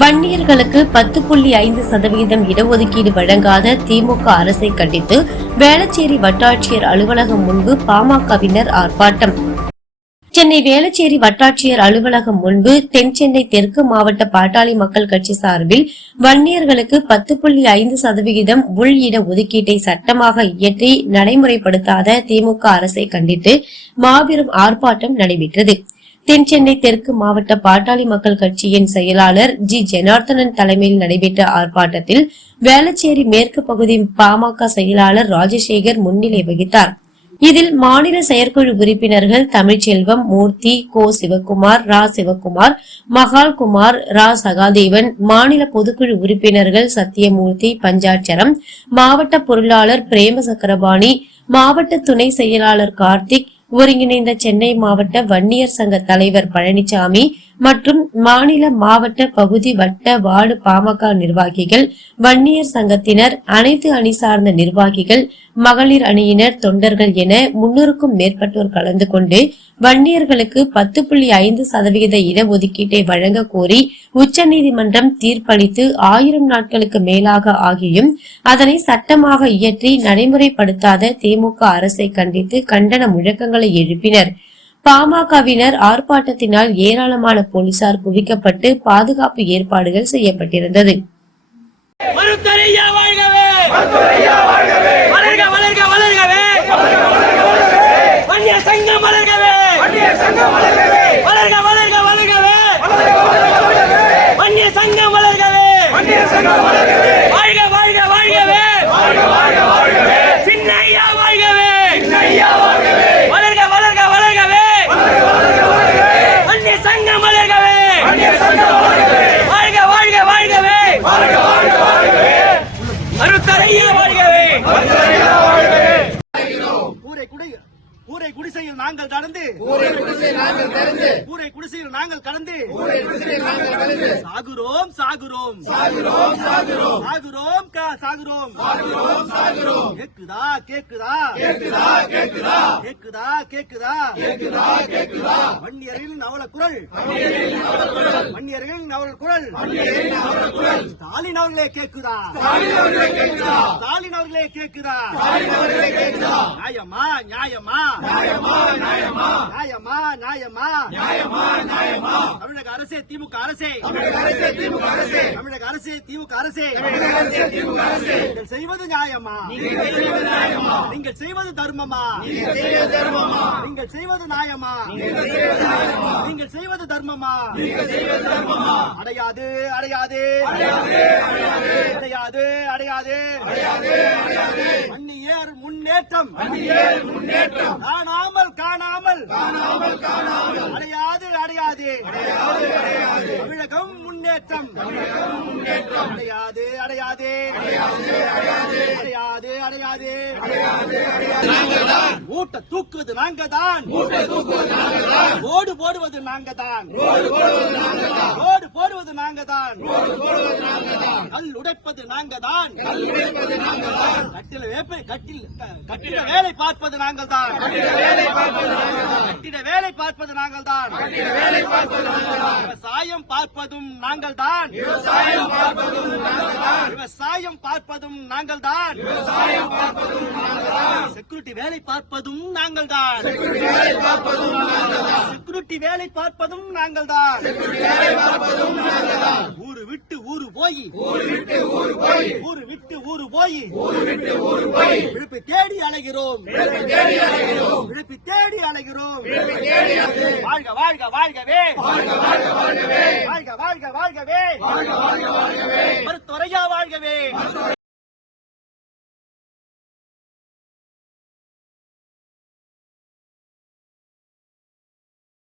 வன்னியர்களுக்கு பத்து புள்ளி ஐந்து சதவிகிதம் இடஒதுக்கீடு வழங்காத திமுக அரசை கண்டித்து வேளச்சேரி வட்டாட்சியர் அலுவலகம் முன்பு பாமகவினர் ஆர்ப்பாட்டம். சென்னை வேளச்சேரி வட்டாட்சியர் அலுவலகம் முன்பு தென் சென்னை தெற்கு மாவட்ட பாட்டாளி மக்கள் கட்சி சார்பில் வன்னியர்களுக்கு பத்து புள்ளி ஐந்து சதவிகிதம் உள் இட ஒதுக்கீட்டை சட்டமாக இயற்றி நடைமுறைப்படுத்தாத திமுக அரசை கண்டித்து மாபெரும் ஆர்ப்பாட்டம் நடைபெற்றது. தென் சென்னை தெற்கு மாவட்ட பாட்டாளி மக்கள் கட்சியின் செயலாளர் ஜி. ஜனார்த்தனன் தலைமையில் நடைபெற்ற ஆர்ப்பாட்டத்தில் வேளச்சேரி மேற்கு பகுதி பாமக செயலாளர் ராஜசேகர் முன்னிலை வகித்தார். இதில் மாநில செயற்குழு உறுப்பினர்கள் தமிழ்ச்செல்வம் மூர்த்தி கோ. சிவக்குமார் ரா. சிவக்குமார் மகால்குமார் ரா. சகாதேவன் மாநில பொதுக்குழு உறுப்பினர்கள் சத்தியமூர்த்தி பஞ்சாட்சரம் மாவட்ட பொருளாளர் பிரேம சக்கரபாணி மாவட்ட துணை செயலாளர் கார்த்திக் ஒருங்கிணைந்த சென்னை மாவட்ட வன்னியர் சங்க தலைவர் பழனிசாமி மற்றும் மாநில மாவட்ட பகுதி வட்ட வார்டு பாமக நிர்வாகிகள் வன்னியர் சங்கத்தினர் அனைத்து அணி சார்ந்த நிர்வாகிகள் மகளிர் அணியினர் தொண்டர்கள் என முன்னூறுக்கும் மேற்பட்டோர் கலந்து கொண்டு வன்னியர்களுக்கு பத்து புள்ளி ஐந்து சதவிகித இடஒதுக்கீட்டை வழங்க கோரி உச்சநீதிமன்றம் தீர்ப்பளித்து ஆயிரம் நாட்களுக்கு மேலாக ஆகியும் அதனை சட்டமாக இயற்றி நடைமுறைப்படுத்தாத திமுக அரசை கண்டித்து கண்டன முழக்கங்களை எழுப்பினர். பாமகவினர் ஆர்ப்பாட்டத்தினால் ஏராளமான போலீசார் குவிக்கப்பட்டு பாதுகாப்பு ஏற்பாடுகள் செய்யப்பட்டிருந்தது. ஊரை குடிசையில் நாங்கள் கடந்து ஊரை குடிசையில் நாங்கள் கடந்து சாகுறோம் சாகுறோம். சாகுறோம் கா- சாகுறோம். கேக்குதா கேக்குதா? கேக்குதா கேக்குதா? வன்னியரின் நவல குரல் வன்னியரின் நவல குரல் ஸ்டாலின் அவர்களே கேக்குதா? ஸ்டாலின் அவர்களே கேக்குதா? நியாயமா? நியாயமா நியாயமா? நியாயமா? நியாயமா நியாயமா? தமிழக அரசே திமுக அரசே. தமிழக அரசே திமுக அரசே. தமிழக அரசே திமுக அரசே. நீங்கள் செய்வது நியாயமா? நீங்கள் செய்வது தர்மமா? நீங்கள் செய்வது நியாயமா? நீங்கள் செய்வது தர்மமா? அடையாது அடையாது. அடையாது அடையாது. அந்நியர் முன்னேற்றம். காணாமல் காணாமல் தமிழகம் முன்னேற்றம். அடையாது அடையாது. அடையாது அடையாது. மூட்டை தூக்குவது நாங்க தான் ஓடு போடுவது நாங்க தான் ஓடு போடுவது நாங்க தான் கல் உடைப்பது நாங்க தான் கட்டில வேப்பை கட்டில் கட்டிட வேலை பார்ப்பது நாங்கள் தான் கட்டிட வேலை பார்ப்பது நாங்கள் தான் விவசாயம் பார்ப்பதும் நாங்கள் தான் விவசாயம் பார்ப்பதும் நாங்கள் தான் செக்யூரிட்டி வேலை பார்ப்பதும் நாங்கள் தான் செக்யூரிட்டி வேலை பார்ப்பதும் நாங்கள் தான் ஊரு விட்டு ஊரு போய். ஊரு விட்டு ஊரு போய். ஊரு விட்டு ஊரு போய். விழுப்பை தேடி அலைகிறோம். விழுப்பை தேடி அலைகிறோம். வாழ்க வாழ்க வாழ்கவே. வாழ்க வாழ்க வாழ்கவே. மருத்துவரையா வாழ்கவே.